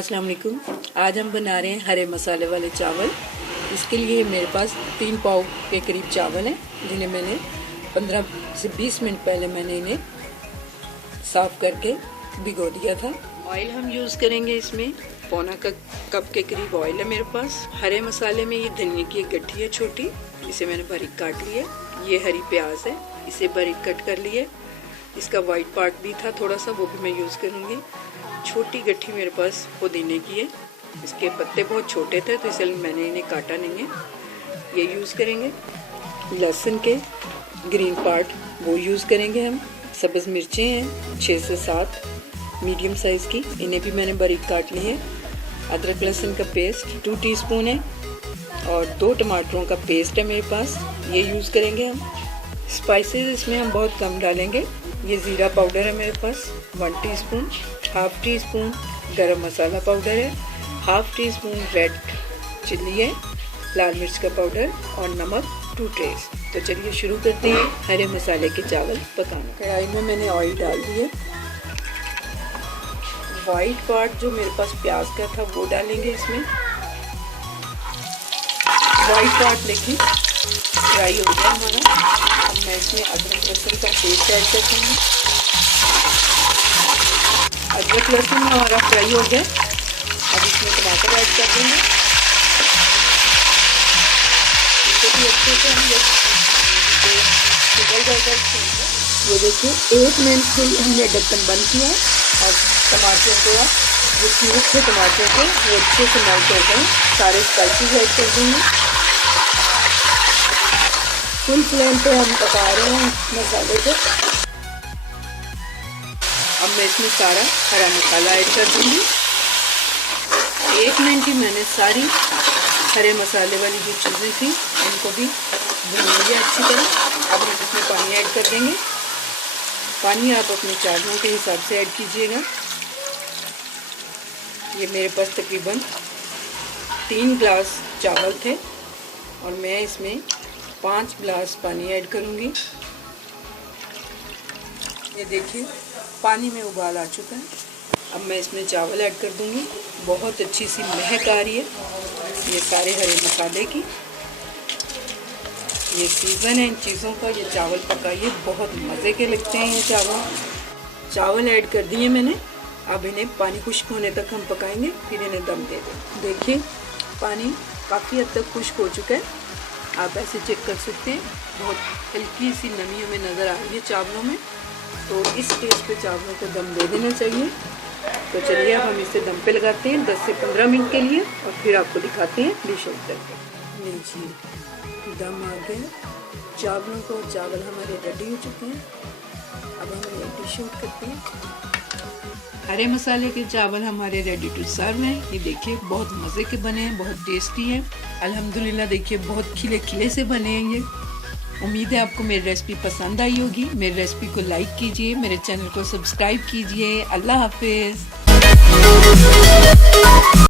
अस्सलाम वालेकुम। आज हम बना रहे हैं हरे मसाले वाले चावल। इसके लिए मेरे पास 3 पाव के करीब चावल हैं, जिन्हें मैंने 15 से 20 मिनट पहले मैंने इन्हें साफ़ करके भिगो दिया था। ऑयल हम यूज़ करेंगे, इसमें पौना कप के करीब ऑयल है मेरे पास। हरे मसाले में ये धनिया की एक गट्ठी है छोटी, इसे मैंने बारीक काट लिया। ये हरी प्याज है, इसे बारीक कट कर लिया। इसका वाइट पार्ट भी था थोड़ा सा, वो भी मैं यूज़ करूँगी। छोटी गट्ठी मेरे पास पुदीने की है, इसके पत्ते बहुत छोटे थे तो इसलिए मैंने इन्हें काटा नहीं है। ये यूज़ करेंगे। लहसुन के ग्रीन पार्ट वो यूज़ करेंगे हम। सब्ज़ मिर्चें हैं 6 से 7 मीडियम साइज़ की, इन्हें भी मैंने बारीक काट ली है। अदरक लहसुन का पेस्ट 2 टीस्पून है और 2 टमाटरों का पेस्ट है मेरे पास, ये यूज़ करेंगे हम। स्पाइसेस इसमें हम बहुत कम डालेंगे। ये ज़ीरा पाउडर है मेरे पास 1 टीस्पून, हाफ़ टी स्पून गरम मसाला पाउडर है, half tea spoon red chilli है, लाल मिर्च का पाउडर और नमक 2 टेस्ट। तो चलिए शुरू करते हैं हरे मसाले के चावल पकाना। कढ़ाई में मैंने ऑयल डाल दिया। वाइट पार्ट जो मेरे पास प्याज का था वो डालेंगे इसमें। वाइट पार्ट लेकिन फ्राई हो गया हमारा। अब मैं इसमें अदरक लहसुन का पेस्ट ऐड करती हूँ। अदरक लहसुन हमारा फ्राई हो गया। अब इसमें टमाटर ऐड कर देंगे। इसे भी अच्छे से हम उबल जाएगा। ये देखिए 1 मिनट के लिए हमने ढक्कन बंद किया और टमाटर को, जो क्यूब थे टमाटर के, वो अच्छे से मेल्ट हो गए। सारे स्पाइसेस ऐड कर देंगे। फुल फ्लेम पे हम पका रहे हैं मसाले को। अब मैं इसमें सारा हरा मसाला ऐड कर दूँगी। 1 मिनट की मैंने सारी हरे मसाले वाली जो चीज़ें थी उनको भी भून लिया अच्छी तरह। अब हम इसमें पानी ऐड कर देंगे। पानी आप अपने चावलों के हिसाब से ऐड कीजिएगा। ये मेरे पास तकरीबन 3 गिलास चावल थे और मैं इसमें 5 गिलास पानी ऐड करूँगी। ये देखिए पानी में उबाल आ चुका है। अब मैं इसमें चावल ऐड कर दूँगी। बहुत अच्छी सी महक आ रही है ये सारे हरे मसाले की। ये सीज़न है इन चीज़ों का। ये चावल पकाइए, बहुत मज़े के लगते हैं ये चावल ऐड कर दिए मैंने। अब इन्हें पानी खुश्क होने तक हम पकाएंगे, फिर इन्हें दम दे दें। देखिए पानी काफ़ी हद तक खुश्क हो चुका है। आप ऐसे चेक कर सकते हैं, बहुत हल्की सी नमी हमें नज़र आ रही है चावलों में। तो इस स्टेज पे चावलों को दम दे देना चाहिए। तो चलिए अब हम इसे दम पे लगाते हैं 10 से 15 मिनट के लिए और फिर आपको दिखाते हैं डिश आउट करके। लीजिए दम आ गया चावलों को, चावल हमारे रेडी हो चुके हैं। अब हम इन्हें डिश आउट करते हैं। हरे मसाले के चावल हमारे रेडी टू सर्व हैं। ये देखिए बहुत मज़े के बने हैं, बहुत टेस्टी हैं अल्हम्दुलिल्लाह। देखिए बहुत खिले खिले से बने हैं ये। उम्मीद है आपको मेरी रेसिपी पसंद आई होगी। मेरी रेसिपी को लाइक कीजिए, मेरे चैनल को सब्सक्राइब कीजिए। अल्लाह हाफिज़।